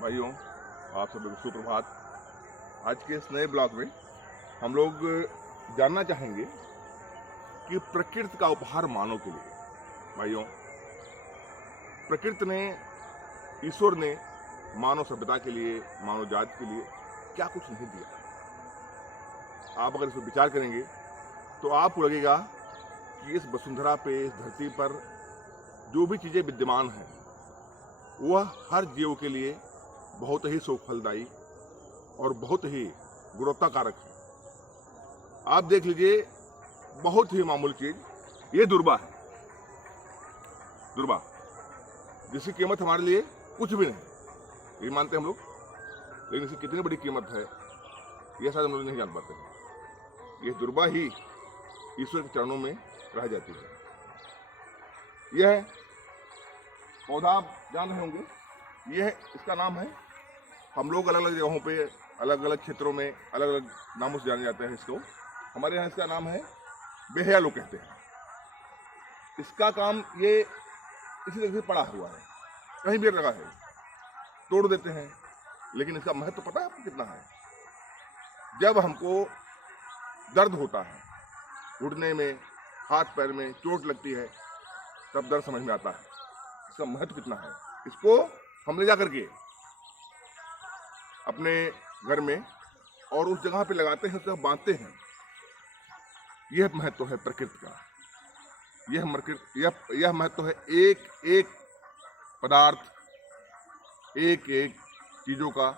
भाइयों, आप सभी को सुप्रभात। आज के इस नए ब्लॉग में हम लोग जानना चाहेंगे कि प्रकृति का उपहार मानव के लिए। भाइयों, प्रकृति ने, ईश्वर ने मानव सभ्यता के लिए, मानव जाति के लिए क्या कुछ नहीं दिया। आप अगर इस पर विचार करेंगे तो आपको लगेगा कि इस वसुंधरा पे, इस धरती पर जो भी चीज़ें विद्यमान हैं वह हर जीव के लिए बहुत ही सुफलदायी और बहुत ही गुणवत्ताकारक है। आप देख लीजिए, बहुत ही मामूली चीज ये दुर्बा है, दुर्बा जिसकी कीमत हमारे लिए कुछ भी नहीं, ये मानते हैं हम लोग, लेकिन इसकी कितनी बड़ी कीमत है यह शायद हम लोग नहीं जान पाते हैं। यह दुर्बा ही ईश्वर के चरणों में रह जाती है। यह पौधा आप जान रहे होंगे, यह इसका नाम है, हम लोग अलग अलग जगहों पे, अलग अलग क्षेत्रों में अलग अलग नामों से जाने जाते हैं इसको। हमारे यहाँ इसका नाम है बेहया लोग कहते हैं। इसका काम ये इसी तरह से पड़ा हुआ है, कहीं भी लगा है, तोड़ देते हैं, लेकिन इसका महत्व पता है आपको कितना है? जब हमको दर्द होता है, घुटने में, हाथ पैर में चोट लगती है, तब दर्द समझ में आता है इसका महत्व कितना है। इसको हम ले जा करके अपने घर में और उस जगह पे लगाते हैं, उसको बांधते हैं। यह महत्व है प्रकृति का। यह महत्व है एक एक पदार्थ, एक एक चीजों का,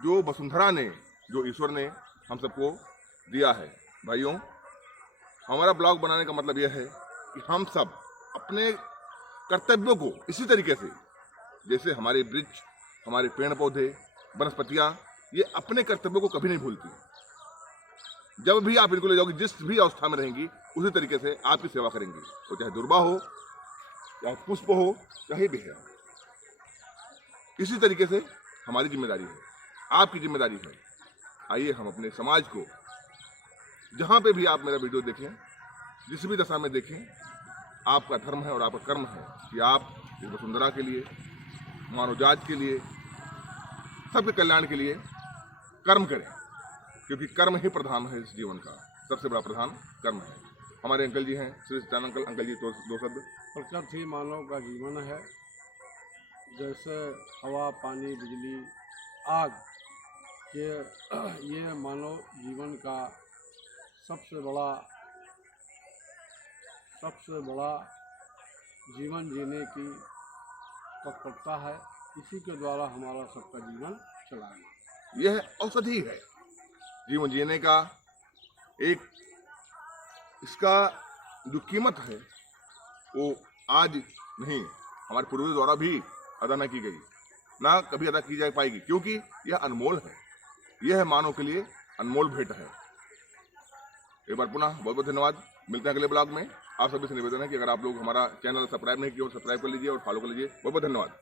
जो वसुंधरा ने, जो ईश्वर ने हम सबको दिया है। भाइयों, हमारा ब्लॉग बनाने का मतलब यह है कि हम सब अपने कर्तव्यों को इसी तरीके से, जैसे हमारे वृक्ष, हमारे पेड़ पौधे, वनस्पतियां, ये अपने कर्तव्यों को कभी नहीं भूलती। जब भी आप इनको ले जाओगे, जिस भी अवस्था में रहेंगी, उसी तरीके से आपकी सेवा करेंगी। वो चाहे दुर्बा हो, चाहे पुष्प हो, चाहे बेहया। इसी तरीके से हमारी जिम्मेदारी है, आपकी जिम्मेदारी है। आइए हम अपने समाज को, जहाँ पे भी आप मेरा वीडियो देखें, जिस भी दशा में देखें, आपका धर्म है और आपका कर्म है कि आप इस वसुंधरा के लिए, मानव जाति के लिए, सबके कल्याण के लिए कर्म करें, क्योंकि कर्म ही प्रधान है। इस जीवन का सबसे बड़ा प्रधान कर्म है। हमारे अंकल जी हैं, श्री सत्यानंद अंकल जी, दो शब्द। प्रकृति ही मानव का जीवन है। जैसे हवा, पानी, बिजली, आग, ये मानव जीवन का सबसे बड़ा जीवन जीने की तत्परता है। इसी के द्वारा हमारा सबका जीवन चलाएगा। यह औषधि है जीवन जीने का। एक इसका जो कीमत है वो आज नहीं, हमारे पूर्वजों द्वारा भी अदा न की गई, ना कभी अदा की जा पाएगी, क्योंकि यह अनमोल है। यह मानव के लिए अनमोल भेंट है। एक बार पुनः बहुत बहुत धन्यवाद। मिलते हैं अगले ब्लॉग में। आप सभी से निवेदन है कि अगर आप लोग हमारा चैनल सब्सक्राइब नहीं किया, सब्सक्राइब कर लीजिए और फॉलो कर लीजिए। बहुत बहुत धन्यवाद।